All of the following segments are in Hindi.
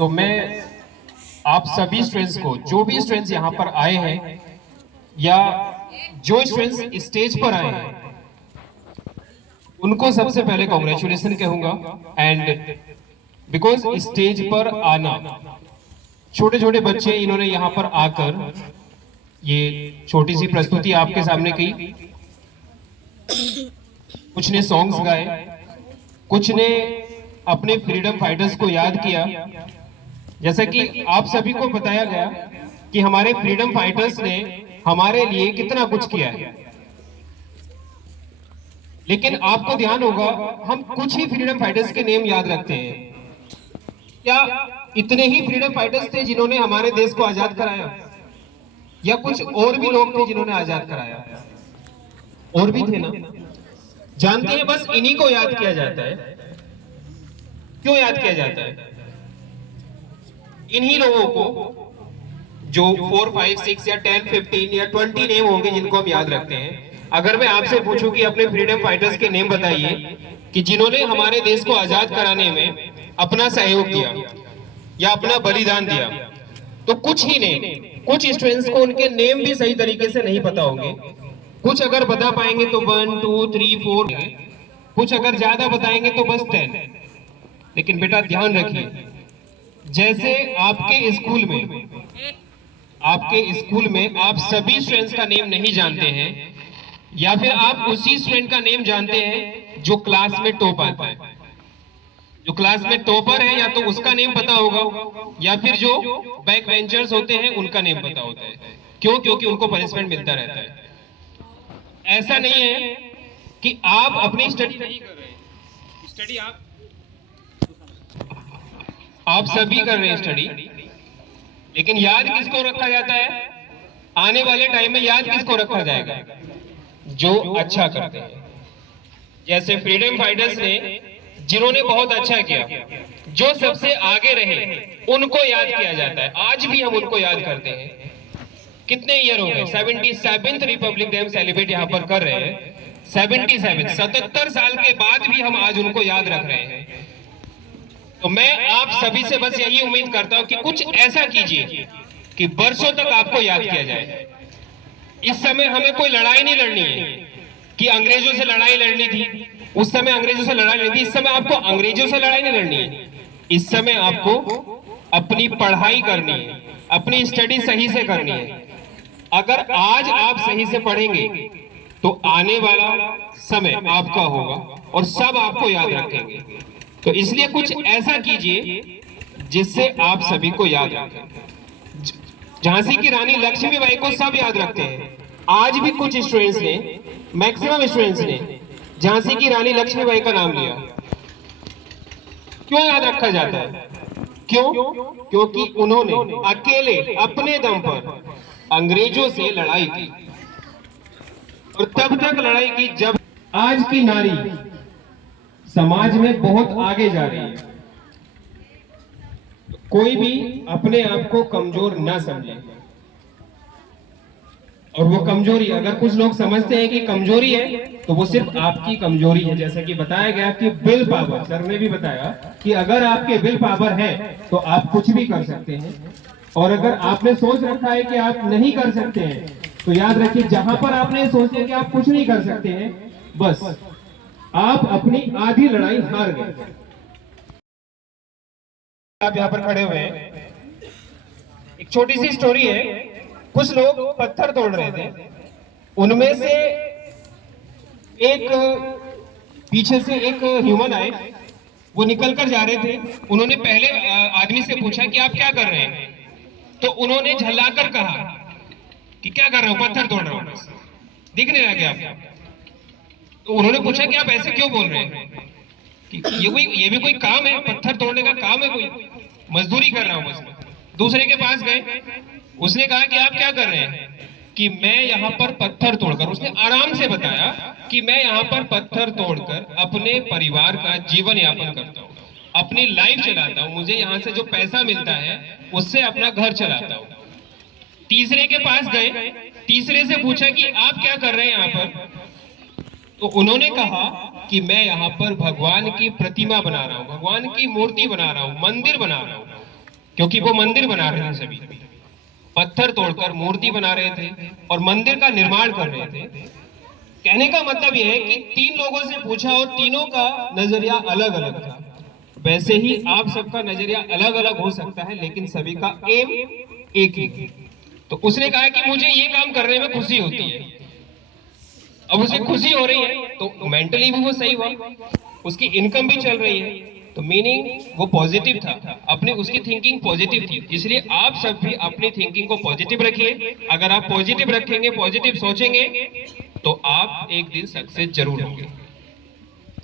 मैं आप सभी स्टूडेंट्स को, जो भी स्टूडेंट्स यहाँ पर आए हैं या जो स्टूडेंट्स स्टेज पर आए हैं, उनको सबसे पहले कॉन्ग्रेचुलेशन कहूंगा। एंड बिकॉज स्टेज पर आना, छोटे छोटे बच्चे इन्होंने यहाँ पर आकर ये छोटी सी प्रस्तुति आपके सामने की। कुछ ने सॉन्ग्स गाए, कुछ ने अपने फ्रीडम फाइटर्स को याद किया। जैसा कि आप सभी को बताया गया कि हमारे फ्रीडम फाइटर्स ने हमारे लिए कितना कुछ किया है, लेकिन आपको ध्यान होगा हम कुछ ही फ्रीडम फाइटर्स के नेम याद रखते हैं। क्या इतने ही फ्रीडम फाइटर्स थे जिन्होंने हमारे देश को आजाद कराया, या कुछ और भी लोग थे जिन्होंने आजाद कराया? और भी थे ना। जानते हैं, बस इन्हीं को याद किया जाता है। क्यों याद किया जाता है? इन्हीं लोगों को जो 4, 5, 6 या 10, 15 या 20 नेम होंगे जिनको हम याद रखते हैं। अगर मैं आपसे पूछूं कि अपने फ्रीडम फाइटर्स के नेम बताइए कि जिन्होंने हमारे देश को आजाद कराने में अपना सहयोग दिया या अपना बलिदान दिया, तो कुछ ही नेम, कुछ स्टूडेंट्स को उनके नेम भी सही तरीके से नहीं पता होंगे। कुछ अगर बता पाएंगे तो 1, 2, 3, 4, कुछ अगर ज्यादा बताएंगे तो बस 10। लेकिन बेटा ध्यान रखिए, जैसे आपके स्कूल में आप सभी स्टूडेंट्स का नेम नहीं जानते हैं, या फिर आप उसी स्टूडेंट का नेम जानते हैं जो क्लास में टॉप आता है। जो क्लास में टॉपर है या तो उसका नेम पता होगा, या फिर जो बैक बेंचर्स होते हैं उनका नेम पता होता है। क्यों? क्योंकि उनको पनिशमेंट मिलता रहता है। ऐसा नहीं है कि आप अपनी स्टडी नहीं कर रहे, स्टडी आप सभी कर रहे हैं स्टडी, लेकिन याद किसको रखा जाता है? आने वाले टाइम में याद किसको रखा जाएगा? जो अच्छा करते हैं। जैसे फ्रीडम फाइटर्स ने, जिन्होंने बहुत अच्छा किया, जो सबसे आगे रहे, उनको याद किया जाता है। आज भी हम उनको याद करते हैं। कितने ईयर हो गए? 77th रिपब्लिक डे हम सेलिब्रेट यहाँ पर कर रहे हैं। 77 साल के बाद भी हम आज उनको याद रख रहे हैं। तो मैं आप सभी से बस यही उम्मीद करता हूं कि कुछ ऐसा कीजिए कि बरसों तक आपको याद किया जाए। इस समय हमें कोई लड़ाई नहीं लड़नी है कि अंग्रेजों से लड़ाई लड़नी थी, उस समय अंग्रेजों से लड़ाई लड़नी थी। इस समय आपको अंग्रेजों से लड़ाई नहीं लड़नी है। इस समय आपको अपनी पढ़ाई करनी है, अपनी स्टडी सही से करनी है। अगर आज आप सही से पढ़ेंगे तो आने वाला समय आपका होगा और सब आपको याद रखेंगे। तो इसलिए कुछ ऐसा कीजिए जिससे आप सभी को याद रखें। झांसी की रानी लक्ष्मीबाई को सब याद रखते हैं। आज भी कुछ स्टूडेंट्स ने, मैक्सिमम स्टूडेंट्स ने झांसी की रानी लक्ष्मीबाई का नाम लिया। क्यों याद रखा जाता है? क्यों? क्योंकि उन्होंने अकेले अपने दम पर अंग्रेजों से लड़ाई की, और तब तक लड़ाई की जब आज की नारी समाज में बहुत आगे जा रही है। कोई भी अपने आप को कमजोर ना समझे, और वो कमजोरी अगर कुछ लोग समझते हैं कि कमजोरी है तो वो सिर्फ आपकी कमजोरी है। जैसा कि बताया गया कि विल पावर, सर ने भी बताया कि अगर आपके विल पावर है तो आप कुछ भी कर सकते हैं। और अगर आपने सोच रखा है कि आप नहीं कर सकते हैं, तो याद रखिए जहां पर आपने सोचा कि आप कुछ नहीं कर सकते हैं, बस आप अपनी आधी लड़ाई हार गए। आप यहाँ पर खड़े हुए हैं, एक छोटी सी स्टोरी है। कुछ लोग पत्थर तोड़ रहे थे, उनमें से एक, पीछे से एक ह्यूमन आए, वो निकल कर जा रहे थे। उन्होंने पहले आदमी से पूछा कि आप क्या कर रहे हैं? तो उन्होंने झल्लाकर कहा कि क्या कर रहे हो? पत्थर तोड़ रहा हूं, दिख नहीं रहा क्या आपको? तो उन्होंने पूछा कि आप ऐसे क्यों बोल रहे हैं? कि ये भी कोई काम है? पत्थर तोड़ने का काम है? कोई मजदूरी कर रहा हूं बस। दूसरे के पास गए, उसने कहा कि आप क्या कर रहे हैं? कि मैं यहाँ पर पत्थर तोड़कर, उसने आराम से बताया कि मैं यहाँ पर पत्थर तोड़कर अपने परिवार का जीवन यापन करता हूँ, अपनी लाइफ चलाता हूँ। मुझे यहाँ से जो पैसा मिलता है उससे अपना घर चलाता हूँ। तीसरे के पास गए, तीसरे से पूछा कि आप क्या कर रहे हैं यहाँ पर? तो उन्होंने कहा कि मैं यहाँ पर भगवान की प्रतिमा बना रहा हूँ, भगवान की मूर्ति बना रहा हूँ, मंदिर बना रहा हूँ। क्योंकि वो मंदिर बना रहे थे, सभी पत्थर तोड़कर मूर्ति बना रहे थे और मंदिर का निर्माण कर रहे थे। कहने का मतलब यह है कि 3 लोगों से पूछा और तीनों का नजरिया अलग अलग था। वैसे ही आप सबका नजरिया अलग अलग हो सकता है, लेकिन सभी का एम एक ही है। तो उसने कहा कि मुझे ये काम करने में खुशी होती है। अब उसे खुशी हो रही है तो मेंटली भी वो सही हुआ, उसकी इनकम भी चल रही है, तो मीनिंग वो पॉजिटिव था, अपनी उसकी थिंकिंग पॉजिटिव थी। इसलिए आप सब भी अपनी थिंकिंग को पॉजिटिव रखिए। अगर आप पॉजिटिव रखेंगे, पॉजिटिव सोचेंगे, तो आप एक दिन सक्सेस जरूर होंगे।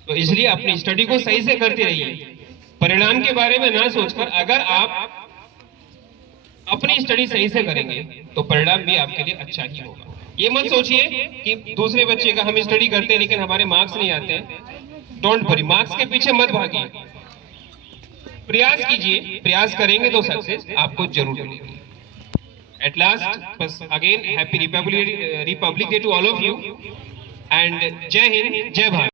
तो इसलिए अपनी स्टडी को सही से करते रहिए, परिणाम के बारे में ना सोचकर। अगर आप अपनी स्टडी सही से करेंगे तो परिणाम भी आपके लिए अच्छा ही होगा। ये मत सोचिए कि दूसरे बच्चे का हम स्टडी करते हैं लेकिन हमारे मार्क्स नहीं आते हैं। डोंट वरी, मार्क्स के पीछे मत भागिए, प्रयास कीजिए। प्रयास करेंगे तो सक्सेस आपको जरूर मिलेगी। एट लास्ट, बस again happy republic day to all of you and Jai Hind, जय भारत।